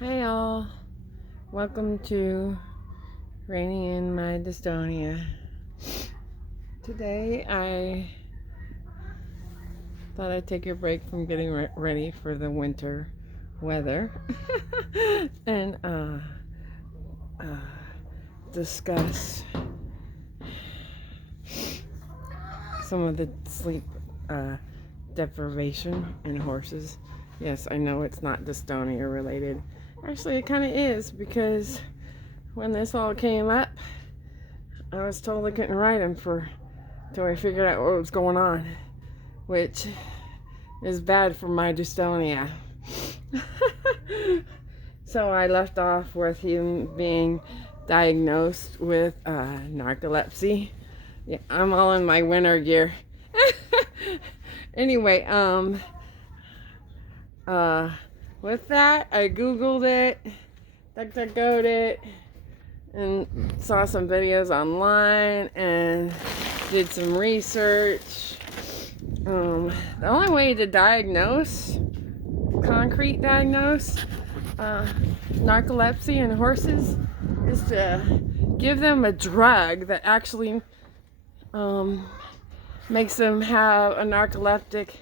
Hey all, welcome to Raining in My Dystonia. Today I thought I'd take a break from getting ready for the winter weather and discuss some of the sleep deprivation in horses. Yes, I know it's not dystonia related. Actually, it kind of is, because when this all came up, I was told I couldn't ride him till I figured out what was going on, which is bad for my dystonia. So I left off with him being diagnosed with narcolepsy. Yeah, I'm all in my winter gear. Anyway, with that, I Googled it, DuckDuckGo'd it, and saw some videos online and did some research. The only way to concrete diagnose narcolepsy in horses is to give them a drug that actually makes them have a narcoleptic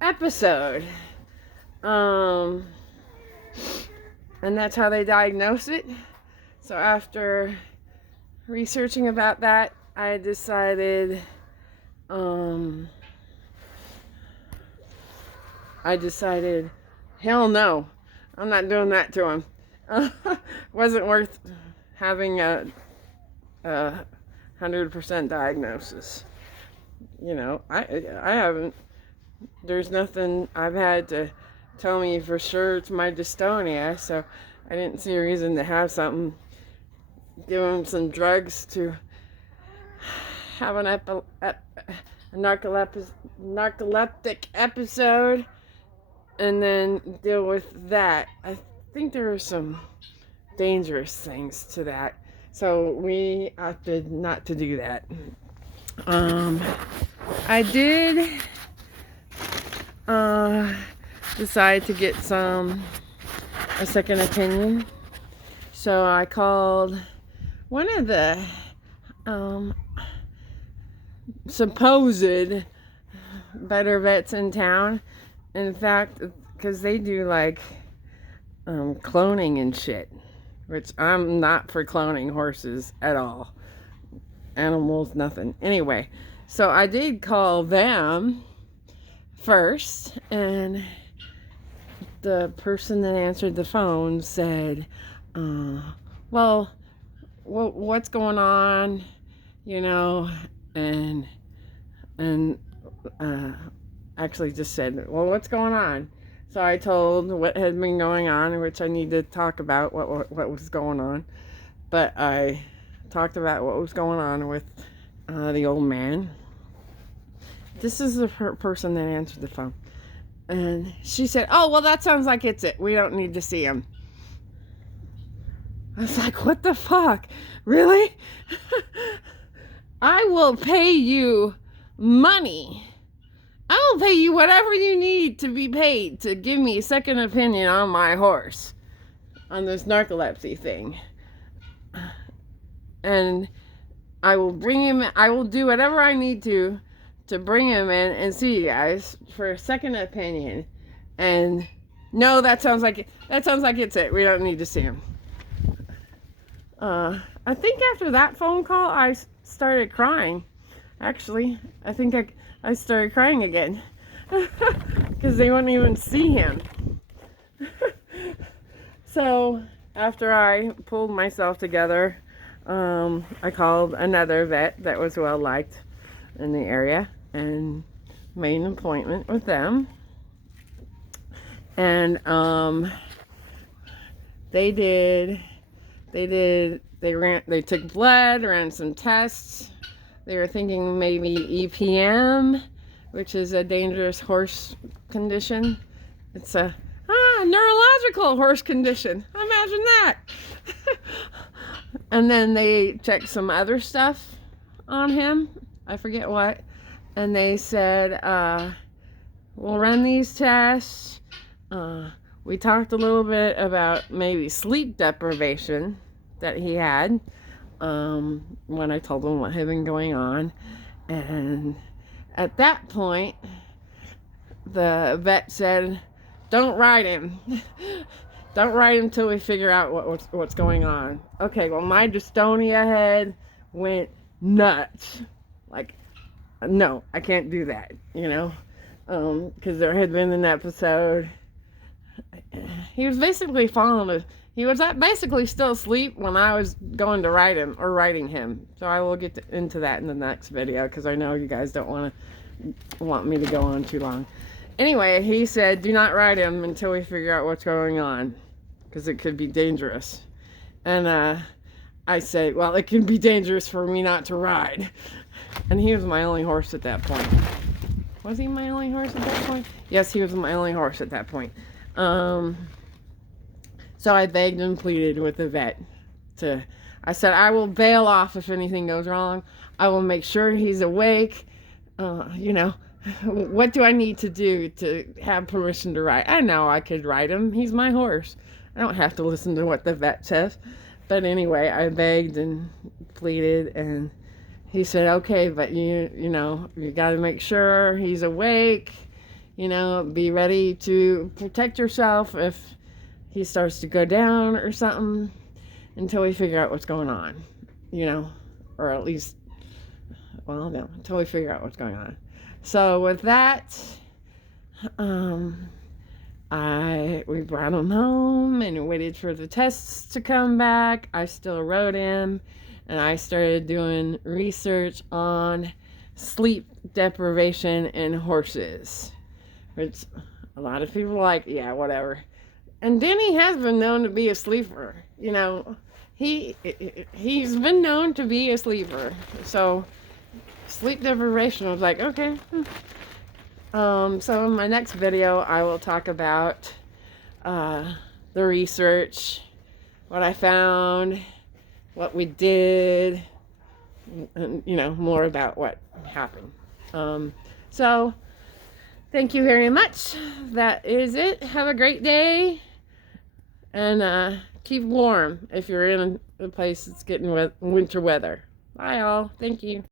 episode. And that's how they diagnose it. So after researching about that, I decided hell no, I'm not doing that to him. Wasn't worth having a 100% diagnosis. You know, I haven't, there's nothing I've had to tell me for sure it's my dystonia, so I didn't see a reason to have something, give him some drugs to have a narcoleptic episode and then deal with that. I think there are some dangerous things to that, so we opted not to do that. I did decide to get a second opinion, so I called one of the supposed better vets in town. In fact, because they do like cloning and shit, which I'm not for cloning horses at all. Animals, nothing. Anyway, so I did call them first, and the person that answered the phone said, well, what's going on, you know, and actually just said, well, what's going on? So I told what had been going on, which I need to talk about what was going on. But I talked about what was going on with the old man. This is the person that answered the phone. And she said, oh, well, that sounds like it's it. We don't need to see him. I was like, what the fuck? Really? I will pay you money. I will pay you whatever you need to be paid to give me a second opinion on my horse, on this narcolepsy thing. And I will bring him, I will do whatever I need to bring him in and see you guys for a second opinion. And no, that sounds like it's it. We don't need to see him. I think after that phone call, I started crying. Actually, I think I started crying again because they wouldn't even see him. So after I pulled myself together, I called another vet that was well liked in the area and made an appointment with them. And they took blood, ran some tests. They were thinking maybe EPM, which is a dangerous horse condition. It's a neurological horse condition. Imagine that. And then they checked some other stuff on him. I forget what. And they said, we'll run these tests. we talked a little bit about maybe sleep deprivation that he had when I told him what had been going on. And at that point, the vet said, don't ride him. Don't ride him until we figure out what's going on. Okay, well, my dystonia head went nuts. Like, no, I can't do that, you know? Because there had been an episode. He was basically he was basically still asleep when I was going to ride him, or riding him. So I will get into that in the next video, because I know you guys don't want me to go on too long. Anyway, he said, do not ride him until we figure out what's going on, because it could be dangerous. And I said, well, it can be dangerous for me not to ride. And he was my only horse at that point. Was he my only horse at that point? Yes, he was my only horse at that point. So I begged and pleaded with the vet. I said, I will bail off if anything goes wrong. I will make sure he's awake. You know, what do I need to do to have permission to ride? I know I could ride him. He's my horse. I don't have to listen to what the vet says. But anyway, I begged and pleaded, and he said, okay, but you know, you got to make sure he's awake. You know, be ready to protect yourself if he starts to go down or something, until we figure out what's going on. You know, or at least, well, no, until we figure out what's going on. So with that, we brought him home and waited for the tests to come back. I still rode him, and I started doing research on sleep deprivation in horses, which a lot of people are like, yeah, whatever. And Denny has been known to be a sleeper. You know, he's been known to be a sleeper. So sleep deprivation, I was like, okay. So in my next video, I will talk about the research, what I found, what we did, and, you know, more about what happened. So thank you very much. That is it. Have a great day, and keep warm if you're in a place that's getting winter weather. Bye all. Thank you.